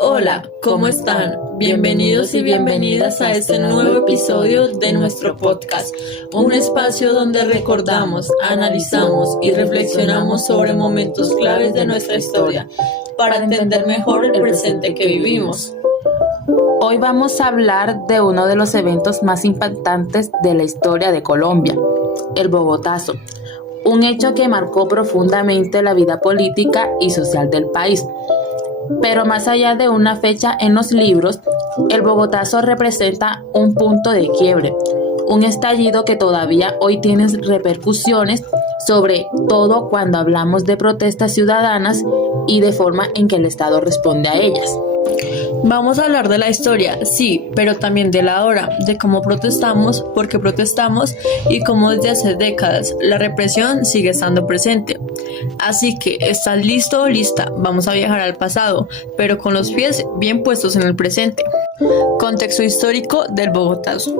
Hola, ¿cómo están? Bienvenidos y bienvenidas a este nuevo episodio de nuestro podcast, un espacio donde recordamos, analizamos y reflexionamos sobre momentos claves de nuestra historia para entender mejor el presente que vivimos. Hoy vamos a hablar de uno de los eventos más impactantes de la historia de Colombia, el Bogotazo, un hecho que marcó profundamente la vida política y social del país. Pero más allá de una fecha en los libros, el Bogotazo representa un punto de quiebre, un estallido que todavía hoy tiene repercusiones, sobre todo cuando hablamos de protestas ciudadanas y de forma en que el Estado responde a ellas. Vamos a hablar de la historia, sí, pero también de la hora, de cómo protestamos, por qué protestamos y cómo desde hace décadas la represión sigue estando presente. Así que, ¿estás listo o lista? Vamos a viajar al pasado, pero con los pies bien puestos en el presente. Contexto histórico del Bogotazo.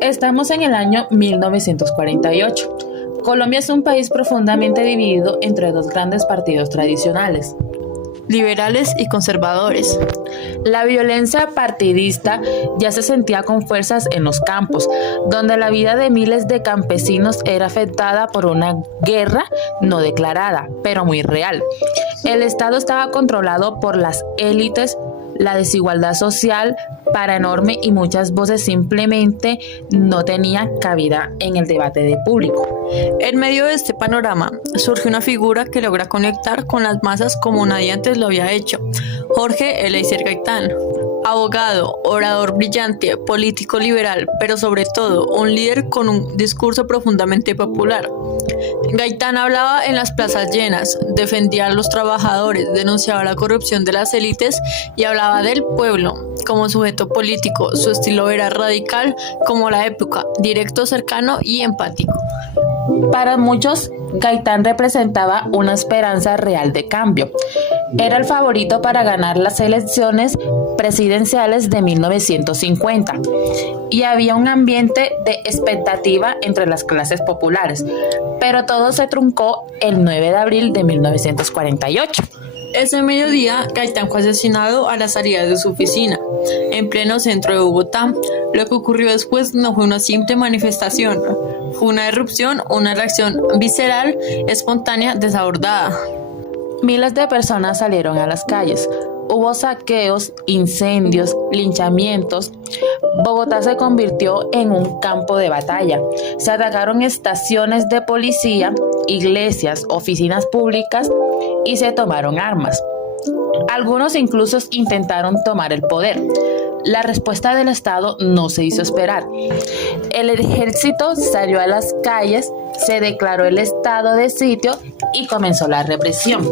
Estamos en el año 1948. Colombia es un país profundamente dividido entre dos grandes partidos tradicionales: liberales y conservadores. La violencia partidista ya se sentía con fuerzas en los campos, donde la vida de miles de campesinos era afectada por una guerra no declarada, pero muy real. El Estado estaba controlado por las élites, la desigualdad social era enorme y muchas voces simplemente no tenían cabida en el debate de público. En medio de este panorama surge una figura que logra conectar con las masas como nadie antes lo había hecho: Jorge Eliezer Gaitán. Abogado, orador brillante, político liberal, pero sobre todo un líder con un discurso profundamente popular. Gaitán hablaba en las plazas llenas, defendía a los trabajadores, denunciaba la corrupción de las élites y hablaba del pueblo como sujeto político. Su estilo era radical como la época, directo, cercano y empático. Para muchos, Gaitán representaba una esperanza real de cambio. Era el favorito para ganar las elecciones presidenciales de 1950 y había un ambiente de expectativa entre las clases populares, pero todo se truncó el 9 de abril de 1948. Ese mediodía, Gaitán fue asesinado a la salida de su oficina, en pleno centro de Bogotá. Lo que ocurrió después no fue una simple manifestación, fue una erupción, una reacción visceral, espontánea, desabordada. Miles de personas salieron a las calles. Hubo saqueos, incendios, linchamientos. Bogotá se convirtió en un campo de batalla. Se atacaron estaciones de policía, iglesias, oficinas públicas y se tomaron armas. Algunos incluso intentaron tomar el poder. La respuesta del Estado no se hizo esperar. El ejército salió a las calles, se declaró el estado de sitio y comenzó la represión.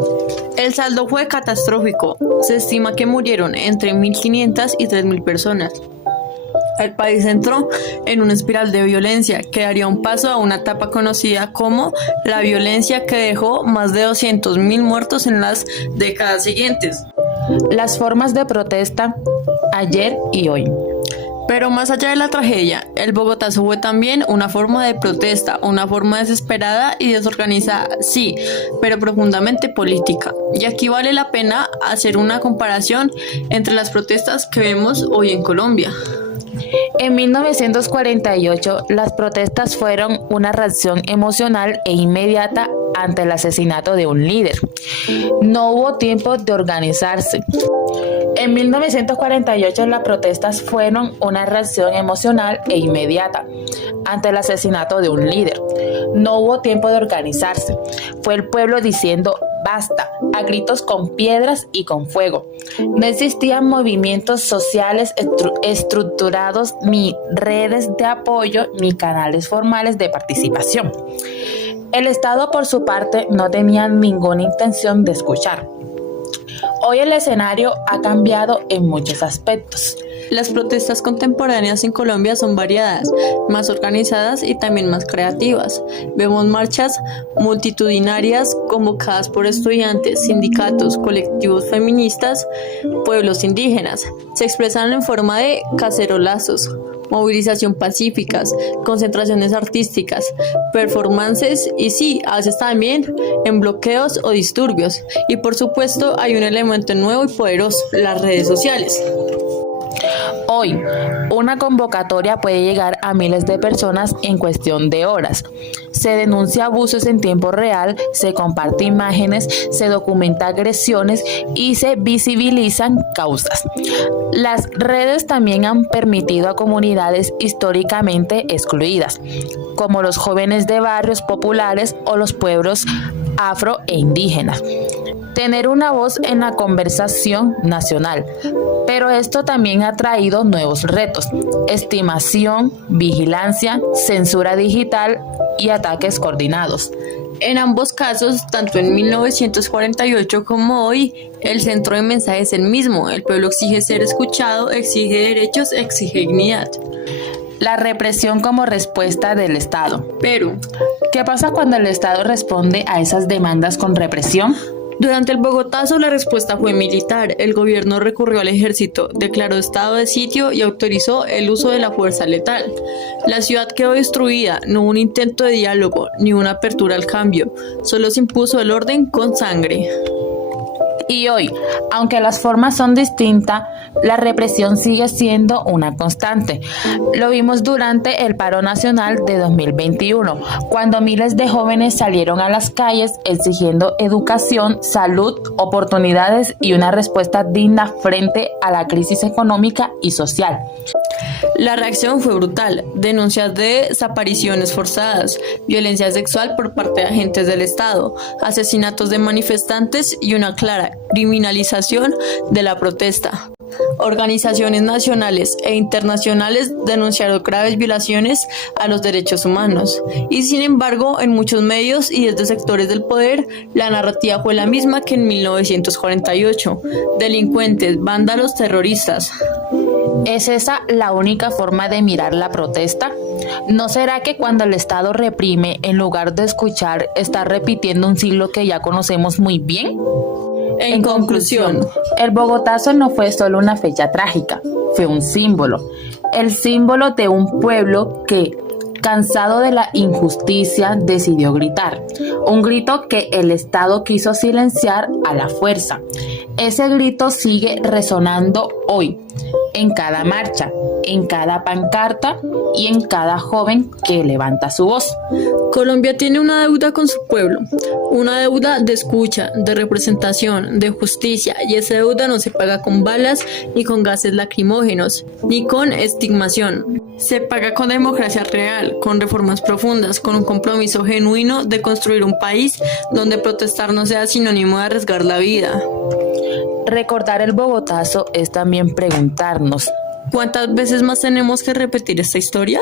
El saldo fue catastrófico. Se estima que murieron entre 1.500 y 3.000 personas. El país entró en una espiral de violencia que daría un paso a una etapa conocida como la violencia, que dejó más de 200.000 muertos en las décadas siguientes. Las formas de protesta ayer y hoy. Pero más allá de la tragedia, el Bogotazo fue también una forma de protesta, una forma desesperada y desorganizada, sí, pero profundamente política. Y aquí vale la pena hacer una comparación entre las protestas que vemos hoy en Colombia. En 1948, las protestas fueron una reacción emocional e inmediata ante el asesinato de un líder. No hubo tiempo de organizarse. En 1948 las protestas fueron una reacción emocional e inmediata ante el asesinato de un líder. No hubo tiempo de organizarse. Fue el pueblo diciendo basta, a gritos con piedras y con fuego. No existían movimientos sociales estructurados, ni redes de apoyo, ni canales formales de participación. El Estado, por su parte, no tenía ninguna intención de escuchar. Hoy el escenario ha cambiado en muchos aspectos. Las protestas contemporáneas en Colombia son variadas, más organizadas y también más creativas. Vemos marchas multitudinarias convocadas por estudiantes, sindicatos, colectivos feministas, pueblos indígenas. Se expresan en forma de cacerolazos, movilización pacíficas, concentraciones artísticas, performances y sí, a veces también en bloqueos o disturbios. Y por supuesto hay un elemento nuevo y poderoso, las redes sociales. Hoy, una convocatoria puede llegar a miles de personas en cuestión de horas. Se denuncia abusos en tiempo real, se comparte imágenes, se documenta agresiones y se visibilizan causas. Las redes también han permitido a comunidades históricamente excluidas, como los jóvenes de barrios populares o los pueblos afro e indígenas, tener una voz en la conversación nacional. Pero esto también ha traído nuevos retos: estimación, vigilancia, censura digital y ataques coordinados. En ambos casos, tanto en 1948 como hoy, el centro de mensaje es el mismo. El pueblo exige ser escuchado, exige derechos, exige dignidad. La represión como respuesta del Estado. Pero, ¿qué pasa cuando el Estado responde a esas demandas con represión? durante el Bogotazo la respuesta fue militar. El gobierno recurrió al ejército, declaró estado de sitio y autorizó el uso de la fuerza letal. La ciudad quedó destruida, no hubo un intento de diálogo ni una apertura al cambio, solo se impuso el orden con sangre. Y hoy, aunque las formas son distintas, la represión sigue siendo una constante. Lo vimos durante el paro nacional de 2021, cuando miles de jóvenes salieron a las calles exigiendo educación, salud, oportunidades y una respuesta digna frente a la crisis económica y social. La reacción fue brutal: denuncias de desapariciones forzadas, violencia sexual por parte de agentes del Estado, asesinatos de manifestantes y una clara criminalización de la protesta. Organizaciones nacionales e internacionales denunciaron graves violaciones a los derechos humanos. Y sin embargo, en muchos medios y desde sectores del poder, la narrativa fue la misma que en 1948. Delincuentes, vándalos, terroristas. ¿Es esa la única forma de mirar la protesta? ¿No será que cuando el Estado reprime, en lugar de escuchar, está repitiendo un siglo que ya conocemos muy bien? En conclusión, el Bogotazo no fue solo una fecha trágica, fue un símbolo. El símbolo de un pueblo que, cansado de la injusticia, decidió gritar. Un grito que el Estado quiso silenciar a la fuerza. Ese grito sigue resonando hoy, en cada marcha, en cada pancarta y en cada joven que levanta su voz. Colombia tiene una deuda con su pueblo, una deuda de escucha, de representación, de justicia, y esa deuda no se paga con balas, ni con gases lacrimógenos, ni con estigmación. Se paga con democracia real, con reformas profundas, con un compromiso genuino de construir un país donde protestar no sea sinónimo de arriesgar la vida. Recordar el Bogotazo es también preguntarnos: ¿cuántas veces más tenemos que repetir esta historia?